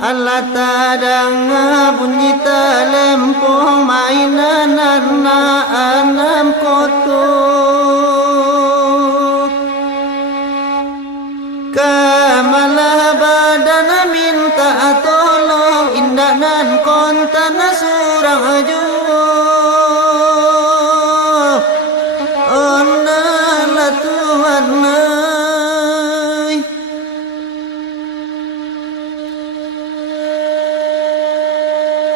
Allah tadang bunyi telempong mainan anak anam kotor kamalah badan minta tolong indah nan kontan surang ajuh onna la Tuhan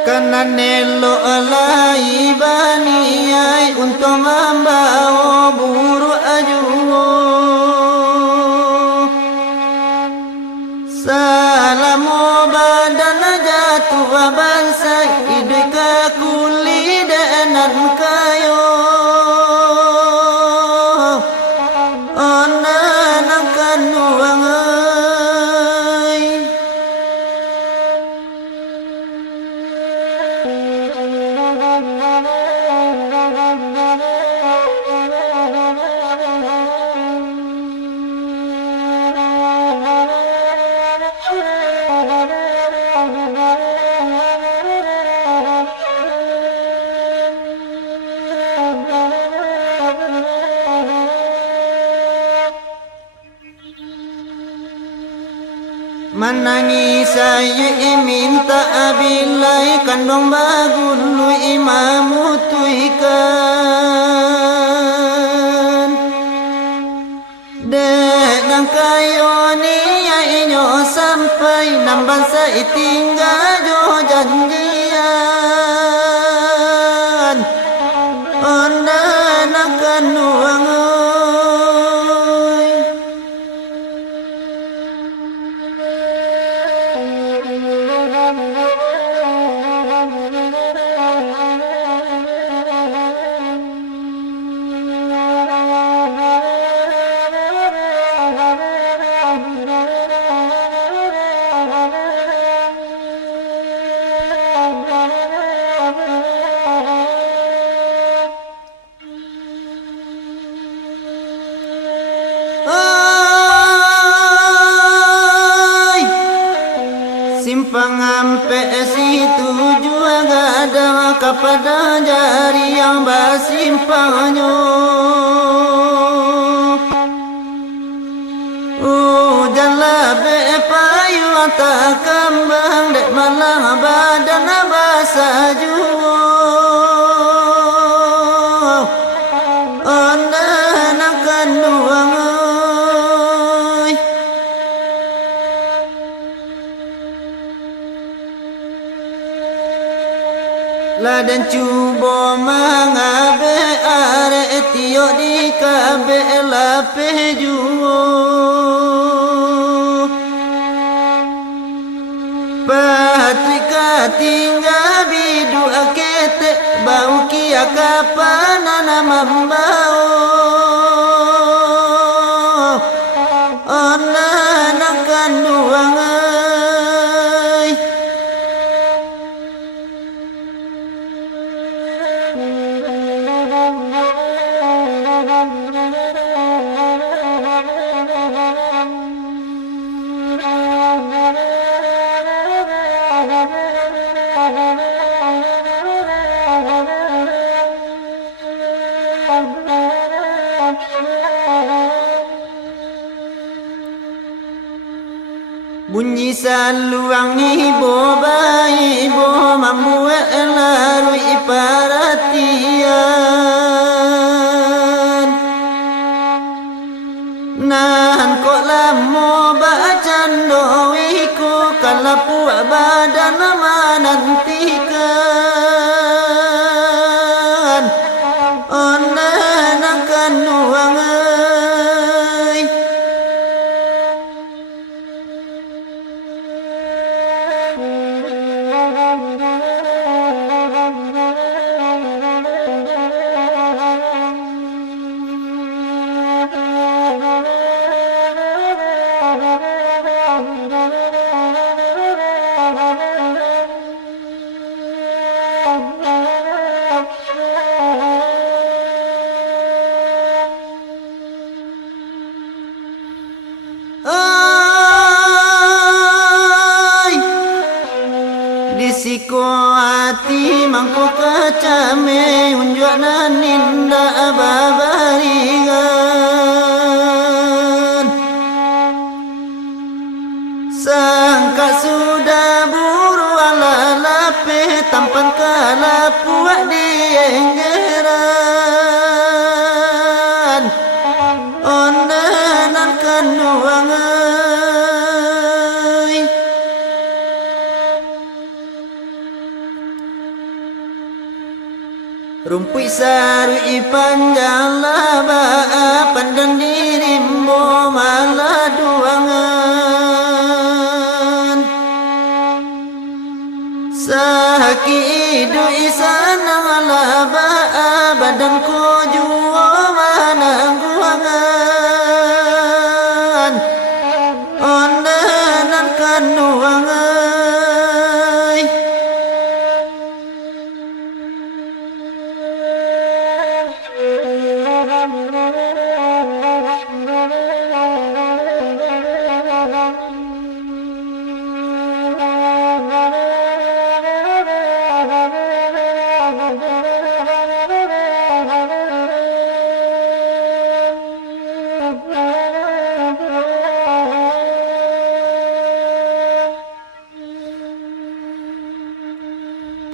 kananelo alai bani ai untuk membawa buru ajuh salamu badan jatuh bangsa idui ke kuli dan kayo onan akan nuangai menangis saya minta abilai kandung bagulu imamu tuikan dan kayo ni inyo sampai nambang saya tinggal jo janjian onan akan nuangai simpang ampe situ juga ada kepada jari yang bersimpangnya janganlah bepayu tak kembang dek malah badan basah juga onan akan nuangai ladan cuba mangabe are tio di kabe lape juo patrika tinggal bidu akete bau kia kapanana mambao onan akan nuangai bunyi saluang ibo bayi ibo membuat larui perhatian nan kok lamo bacan doiku kalau puak badan menantikan onan akan nuangai siko hati mangko kacame unjuk naninda babaringan sangka sudah buru ala lape tampan kala puak dienggeran onenan kanuangai rumpui sarui panjang laba pandan dirimbo malah duangan saki idu isana laba badan ko juo manang guangan onenan kanuangai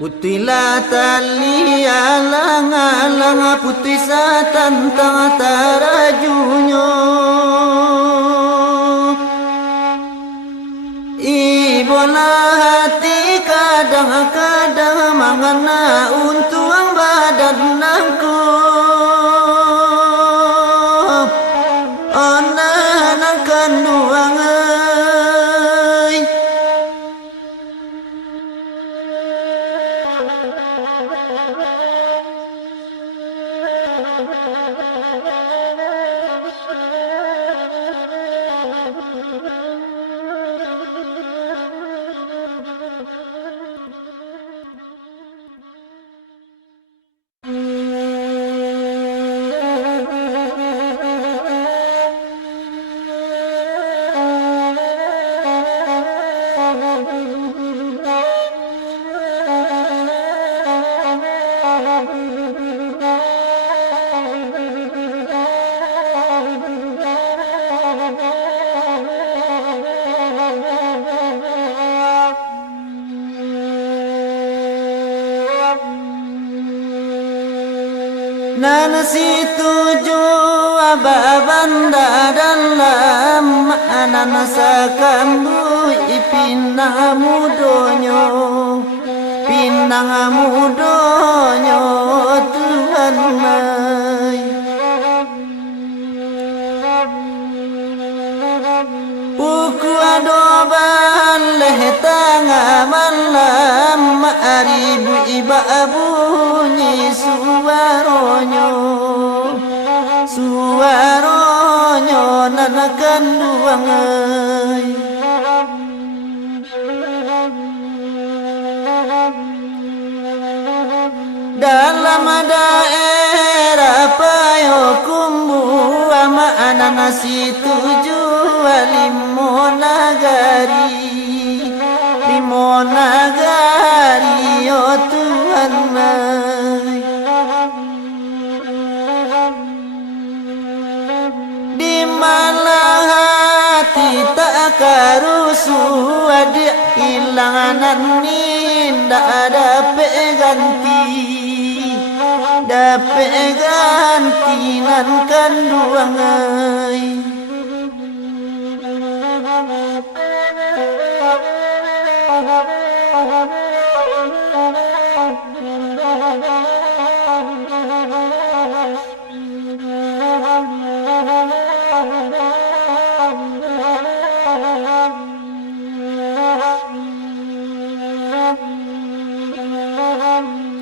Putihlah tali alang-alang putih satantang tarajunyo Ibola hati kadang-kadang mangana untuang badan nangku onenan kanuangai Nan situju ababanda dalam anan sakambu ipinang mudonyo Tuhan mai Puku adoban leh tangah malam aribu iba bunyi suaronyo nanakan duangai dalam daerah payokumbu ama ananasi tujuh limo nagari oh Tuhan mai di mana hati tak karusu adik ilangan ninda dapat ganti nan kanduangai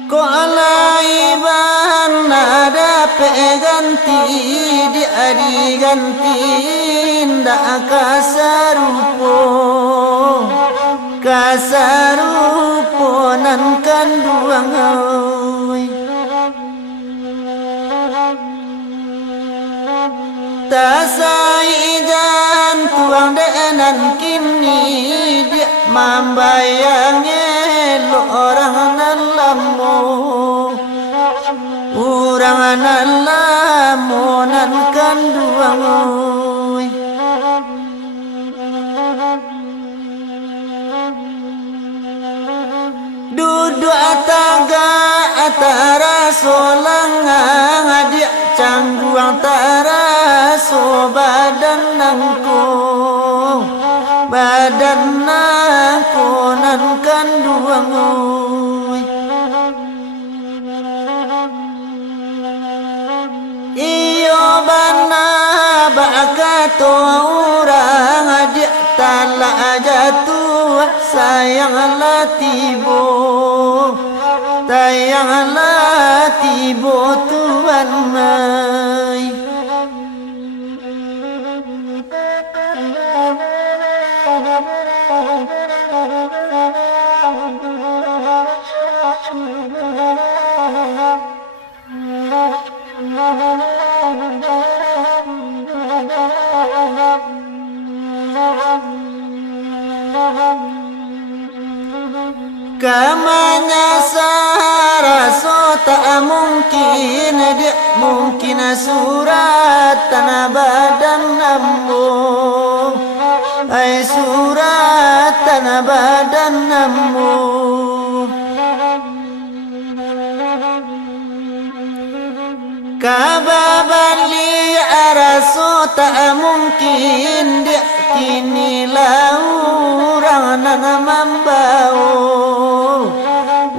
Ko alaiban ada peganti di adi ganti ndak kasarupo nan kanduangai tasai jantuang denan kini dia membayangnya lo orang nan lamu urang nan lamu nan kanduang duduk ataga atara solangang adik cangguang taraso badan nangku badan nangku nan kanduang iyo bana bakato urang adik tala jatuh sayanglah tibo sayanglah tibo Tuhan mai kamanya saraso tak mungkin dia mungkin surat tanah badan nambu ai surat tanah badan nambu kababali araso tak mungkin dia kini laurang nan mambau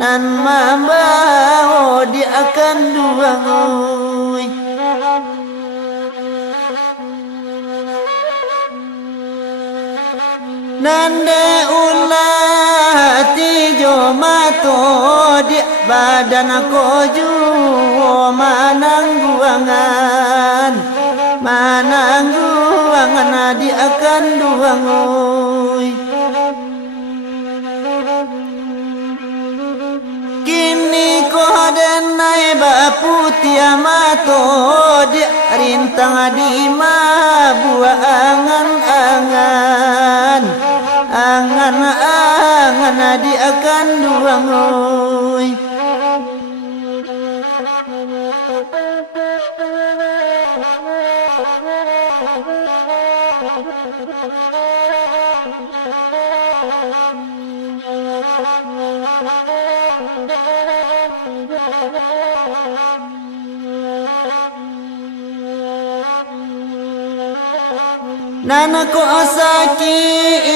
nan mambau dia akan duangoi nande ulah tijo mato dia badan koju manangguangan manangguangan dia akan duangoi kini kodenai bapu tiamato dia rintang di buah angan-angan angan-angan dia akan duangoi nana ko saki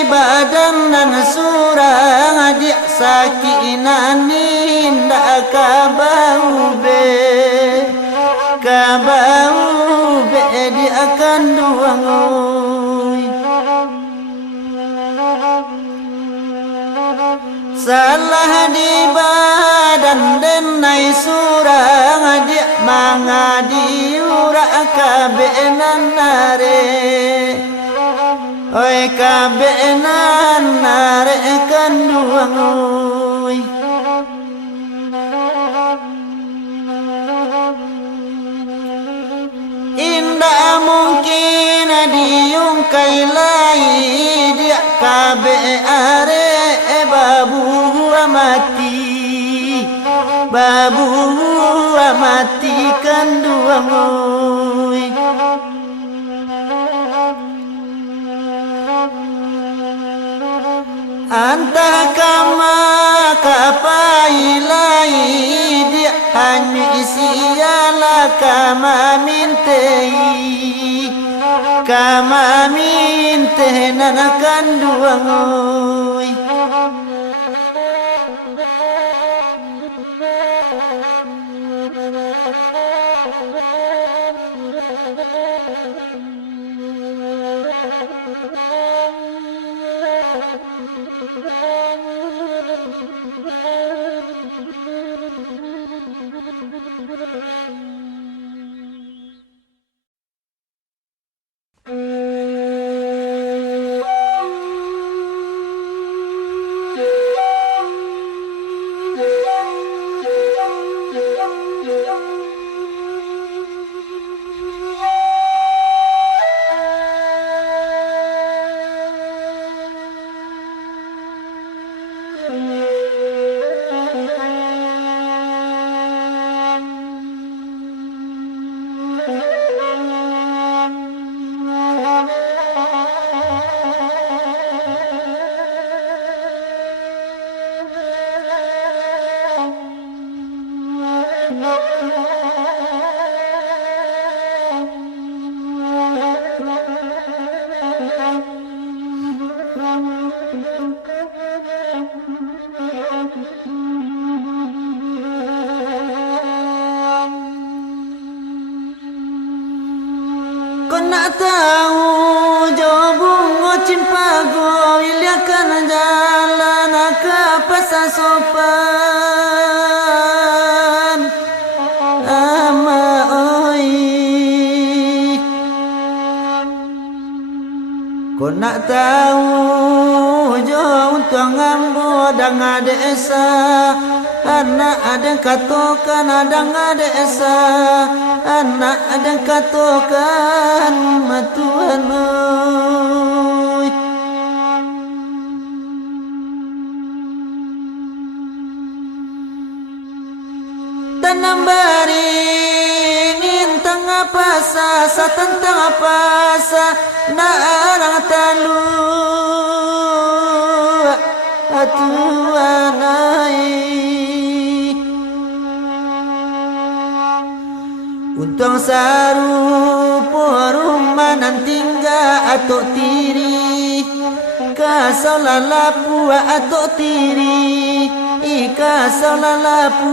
ibadan nana surang adik saki nanin ndak kabau be di akan duangoi salah di badan den nai surang adik mangadi ura kabe nanare oi kabe nanare kanduangoi indah mungkin diungkai lai dia kabe are babu amati kanduangoi antah kama kapailai dia hanya isiala kama mintei nana kanduangoi Kau nak tahu jauh bunga cimpago iliakan jalan ke pasar sopan ama oi. Kau nak tahu jauh tuang ambo dengan desa anak ada katokan ada desa anak ada katokan matuan oi. Tanam baringin tengah pasa satentang pasa na arang talu atuan ai. Untung saru porumanan tinggal atau tiri kasau lalapu atau tiri kasau lalapu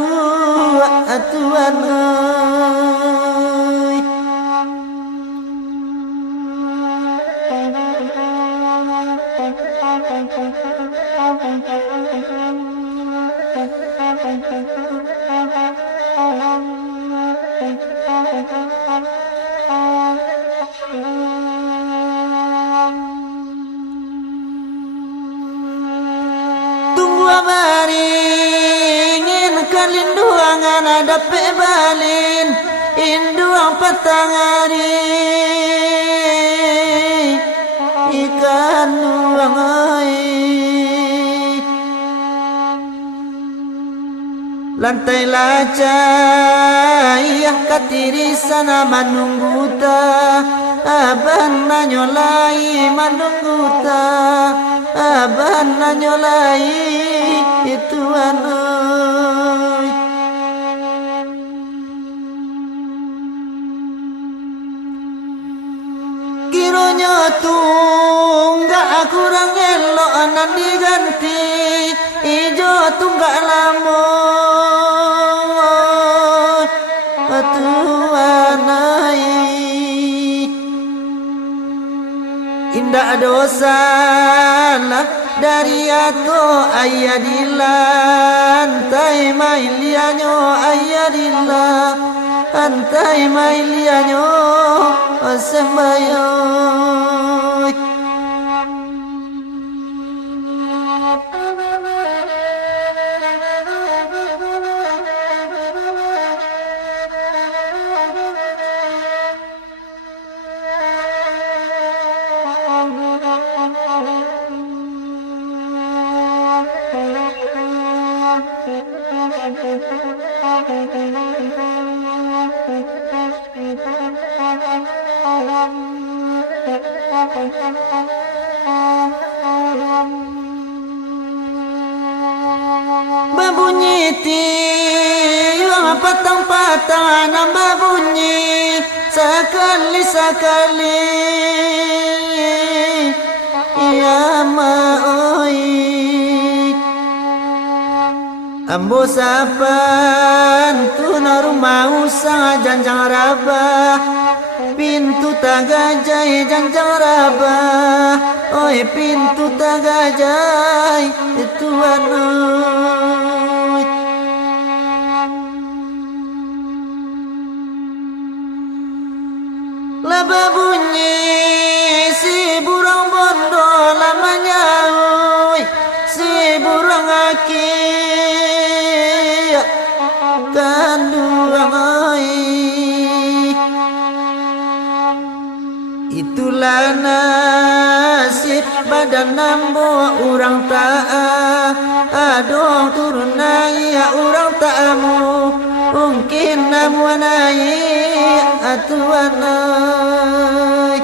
atuan oi. Tunggu baringin kalinduangan ada pebalin induang patangari ikan nuang ai. Lantai lacai katiri sana menunggu ta aban nanyolai menunggu ta aban nanyolai itu oi. Kironya tunggak kurang elok nan diganti ijo tunggak lamun atuan ai. Indah dosa lah dari aku ayah di lantai mailianyo ayah di lantai mailianyo sembayo. Babunyi tiang patang-patang nambah bunyi sekali-sekali ya ma oi. Ambo sapan tu rumah usah janjang rabah pintu tagajai janjang rabah oi pintu tagajai tuan oi. Laba bunyi si burung bondo lamanya oi si burung aki kandung oi. Itulah nasib badan nambo orang tak adong turun naik orang tamu mungkin namu naik atuan naik.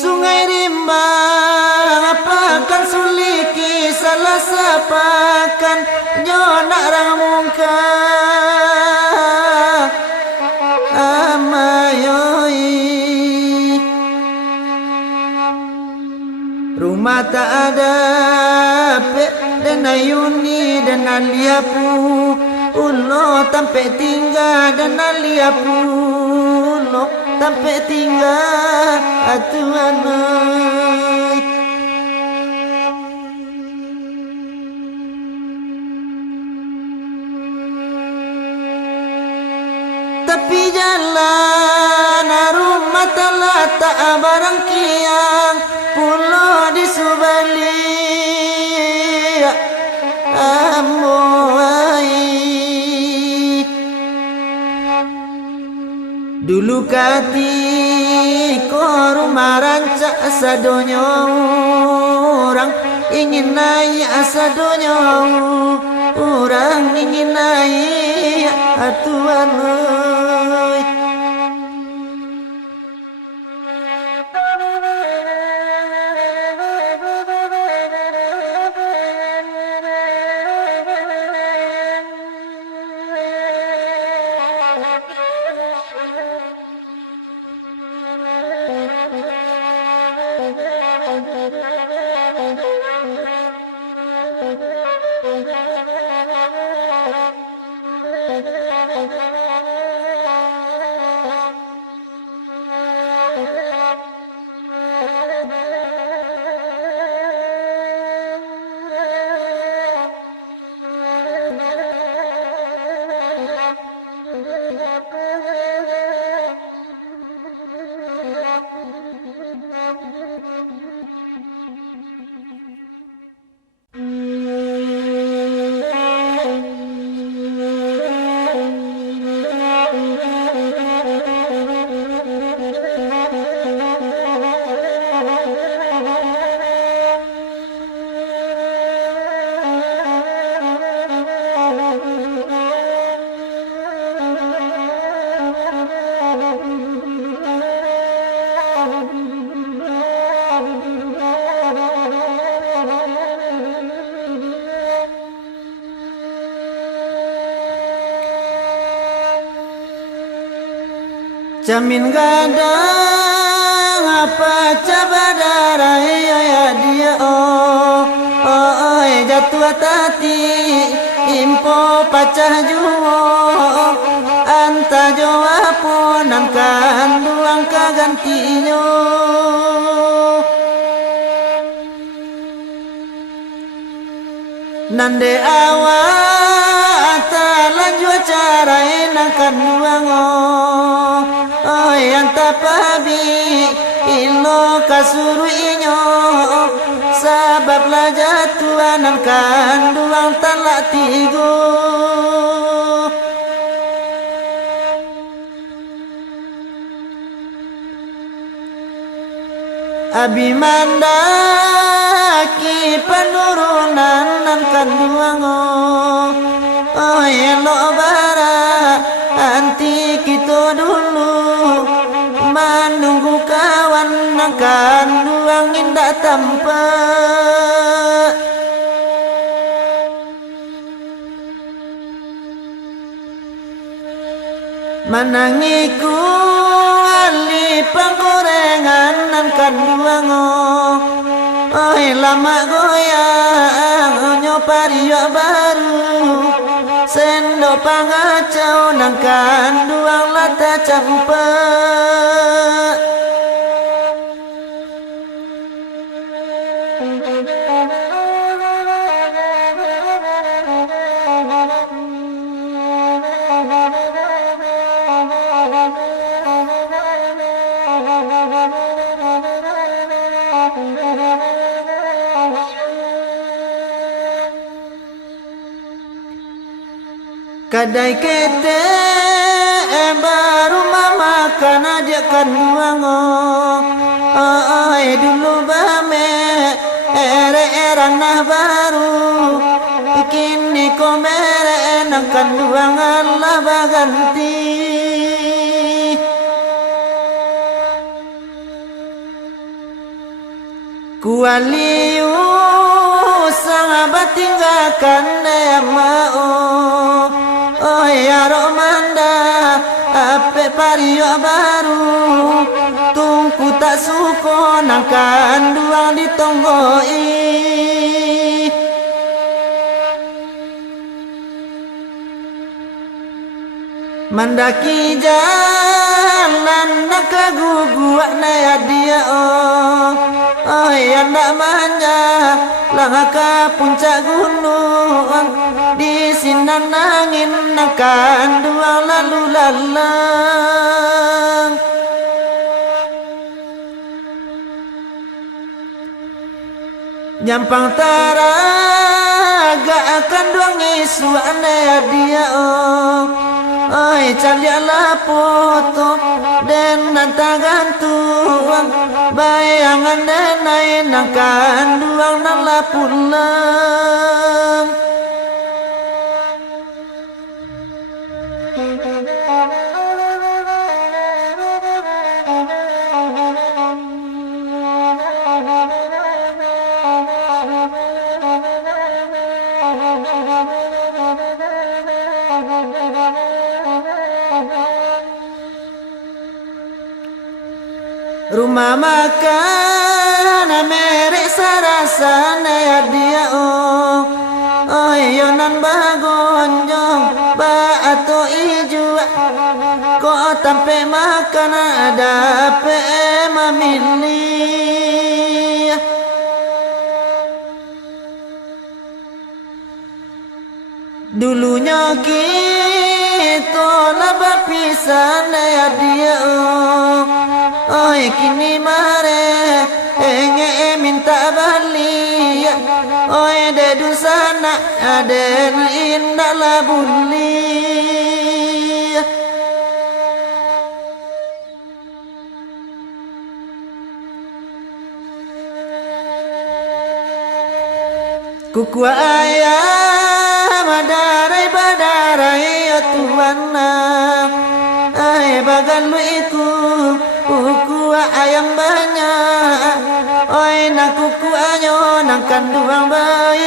Sungai rimbang apakan suliki salah sapakan nyonak ramungka amayoi rumah tak ada pek dan ayuni dan aliapu ulo tampe tinggal dan aliapu ulo tampe tinggal atuan oi tapi jalan rumah telah tak barang kiang pulau di Subali amoai dulu kati ko rumah rancak sadonya orang ingin naik sadonya orang ingin naik atuan oi Jamin gadang apa cabadara ya dia jatuh tati impo pacah juo anta jawab nangkan duang kagantinyo nande awak lanjut cara nangkan duang anta pabi ilo kasuru inyo sabab la jatuan kan duang talak tigo abi mandaki penurunan kan duang elo bara anti kita dulu menunggu kawan akan duang indah tanpa menangiku ali penggorengan akan duang lama goyang nyopario baru sendok pangacau nangkan duang lata campur kadai kete baru mama kan ajakkan duang dulu bame ranah baru kini komere nangkan duang Allah baganti. Kualiu sahabat tinggalkan mau oh ya Romanda ape pario baru tungku tak suko nangkan duang ditonggoi mandaki jalan nak kaguguak na ya dia oh ya ndak manja lah ke puncak gunung di sinan angin nakan dua lalu lalang nyampang taraga akan duang isu ya dia oi calialah foto dan nantagan tuang bayangan denai nangkan duang nala pulang rumah makan merek sarasana ya dia oh yonan bagonjong ba atau ijo kok tampe makan ada pe mamili dulunya kita laba pisan ya dia oi kini mare enge minta balik oi dedu sana aden indah labuli kuku ayam badarai ya tuana ai bagan lu itu kuku ayam banyak oi nak kuku anyo nang kanduang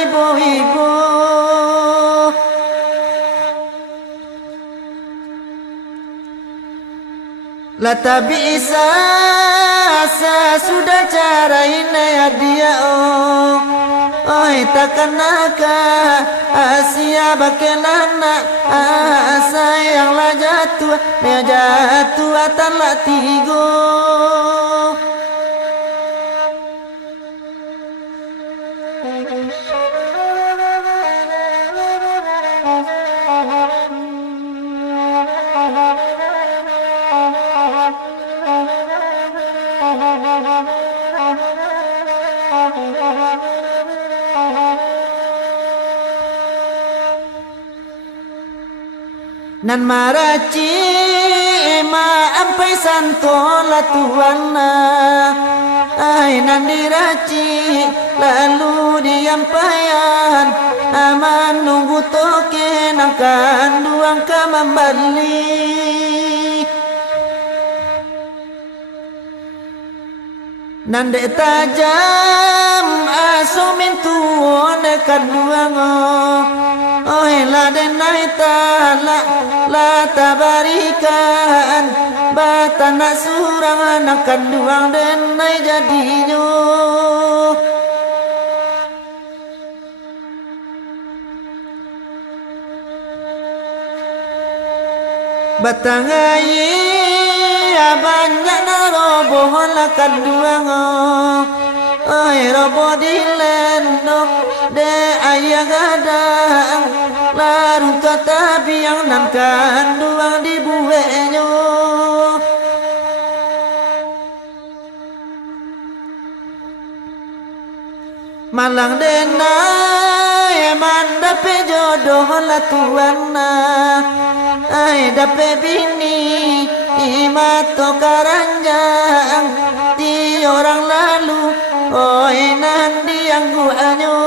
ibu-ibu lah tak bisa sudah cara ini ya dia oi takkan nakah Asia bakelana sayang lah jatuh dia jatuh atan lah tigo nan maraci ma ampai santo la tuana ai nan diraci lalu diampayan aman nunggu toke nangkan duang kamambali nan dek tajam asumin tuon dekat duang oi la denai tala la tabarikan batana surang akan duang denai jadinya batangai banyak naroboh lakan duang oi robo dilendok de ayah gadang larut kata biang nan kanduang di buenyo malang denai man dape jodoh la tuana ai dape bini imato karanjang ti orang lalu oi nandi yang guanyo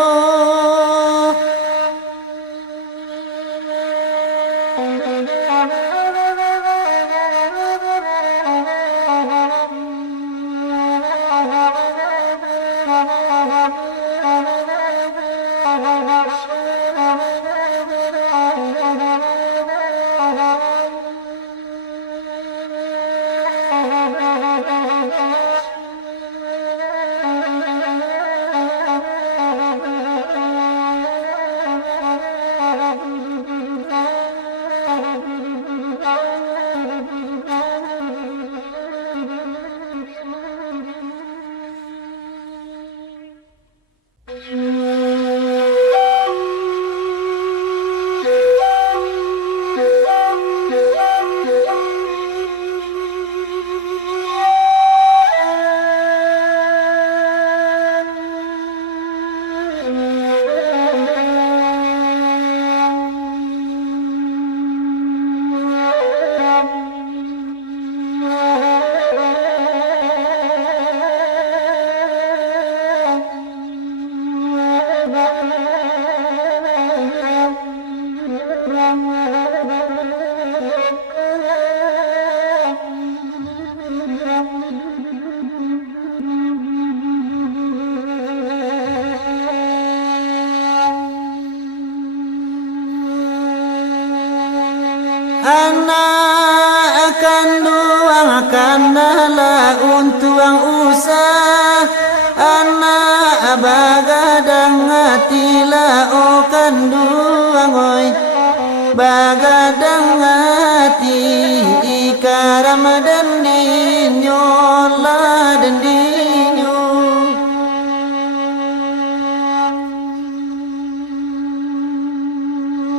anak akan duang kanalah untuang usah anak bagadang hatila o kanduang oi bagadang hati ikaram dan ninyo lah dan dinyo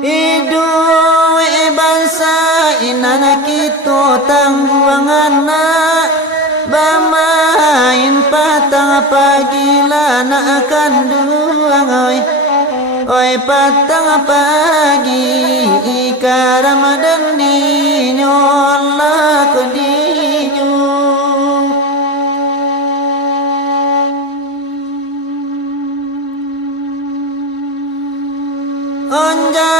idu bangsa inana kito tangguang anak bamain patang pagila na akan duang oi patang pagi ikaram dan ninyo Allah ko dinyo onja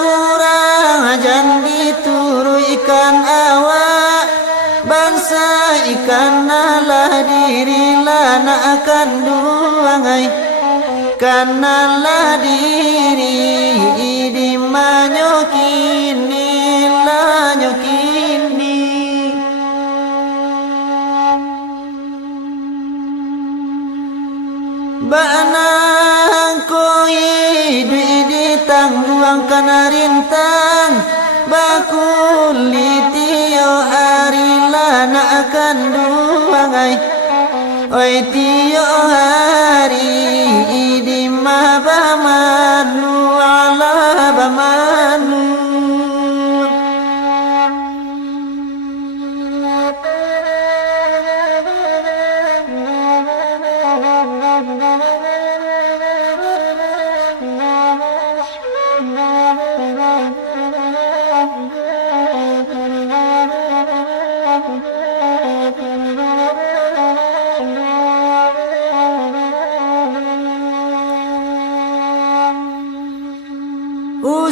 urang jan dituru ikan awak bangsa ikan nalah diri lana akan duangai kanalah diri di manyokini la nyokini banang koi di tangguang kanarintang bakulitio hari lana akan duangai oi tio hari di mabamanu ala bamanu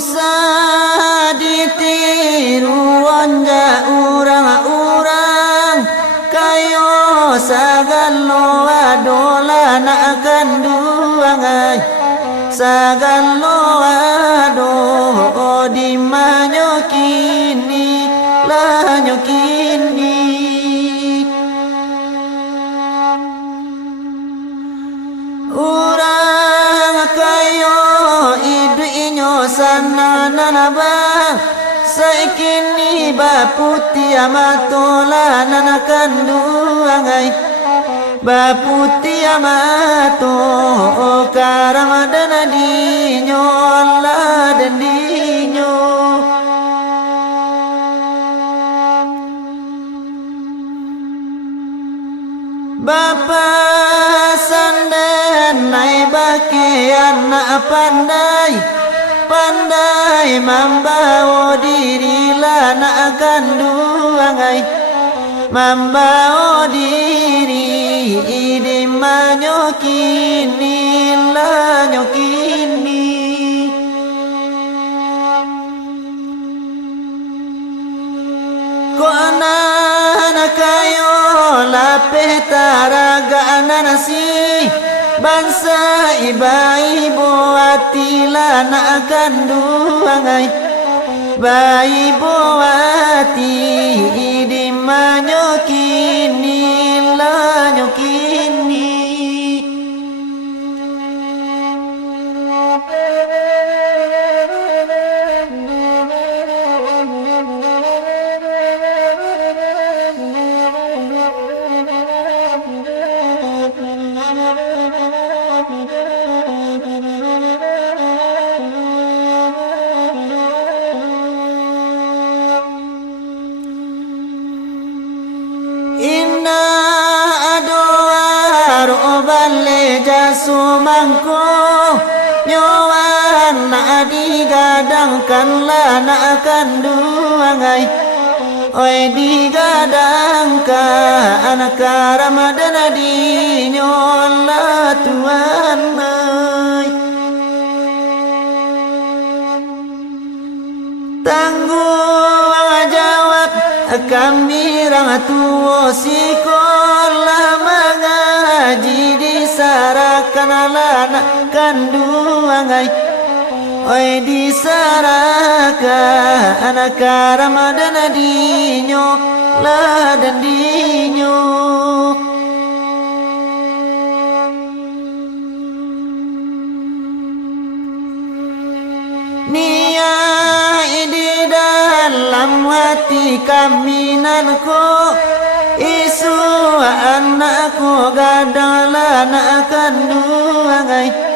usah ditiru onja urang-urang kayo sagalo adola na akan duangai sagalo ado di manyokini la nyokini urang kayo sana nanaba saikini baputi amatola nanakan duangai baputi amato karamadana dinyo Allah dan dinyo bapa sandan nai bakian na pandai pandai membawa diri lana akan duangai membawa diri di manyokini la nyokini ko anak kayo lapeh taraga ananasi bangsa ibu atila na akan duangai ibu ati di manyokini la nyokini inna adoar oballe jasumangko nyawan na digadangkan lana akan duangai oi digadangkan anak ramadana dinyo Allah Tuhan tanggung jawab kami rangatuo sikolah mengaji disarakan lana kanduangai oi di saraka anaka Ramadan dinyo lah dan dinyo niat di dalam hati kami nanko isu anakku gadala nak kandungai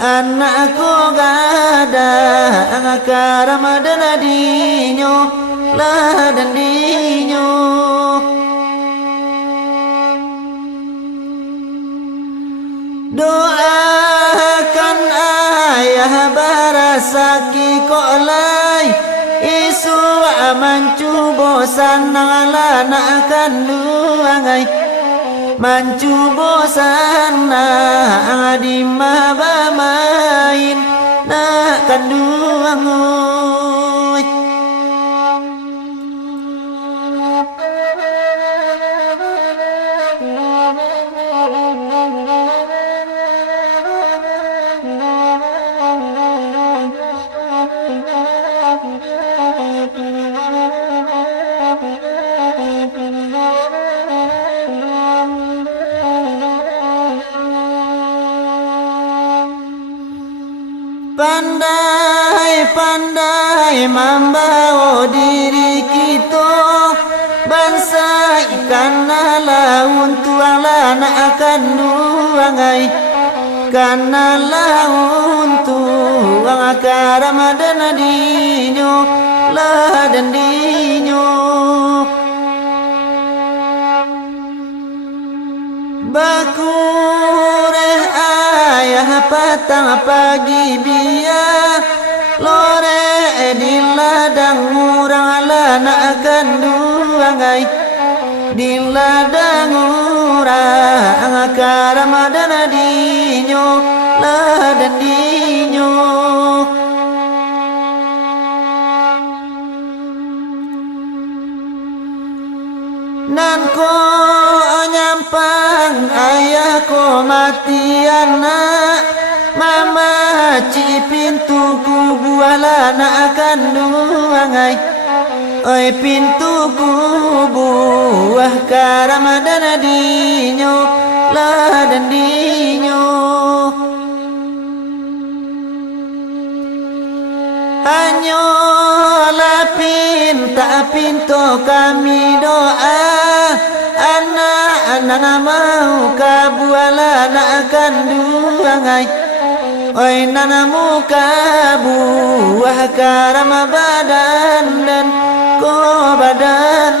anakku gada angka Ramadan dinyo lah dan dinyo doakan ayah barasaki kolai isu mancu bosan ala nak kandungai mancu bosan na di main nak kandungai pandai-pandai membawa diri kita bangsa ikan laun tuala nak akan duangai karena laun tuang akan Ramadan dinyo lah dan dinyo bakureh ayah patang pagi biar lore di ladang murang ala nak kandungai di ladang murang akar Ramadan dinyo lah dan dinyo nan ko nyampang ayah ko mati anak mama ci pintu kubuala nak kandungai oi pintu kubuah ka Ramadan dinyo lah dan dinyo hanyolah pintu kami doa anak mau kabuala nak kandungai oi nanamu kabuah karam badan dan ko badan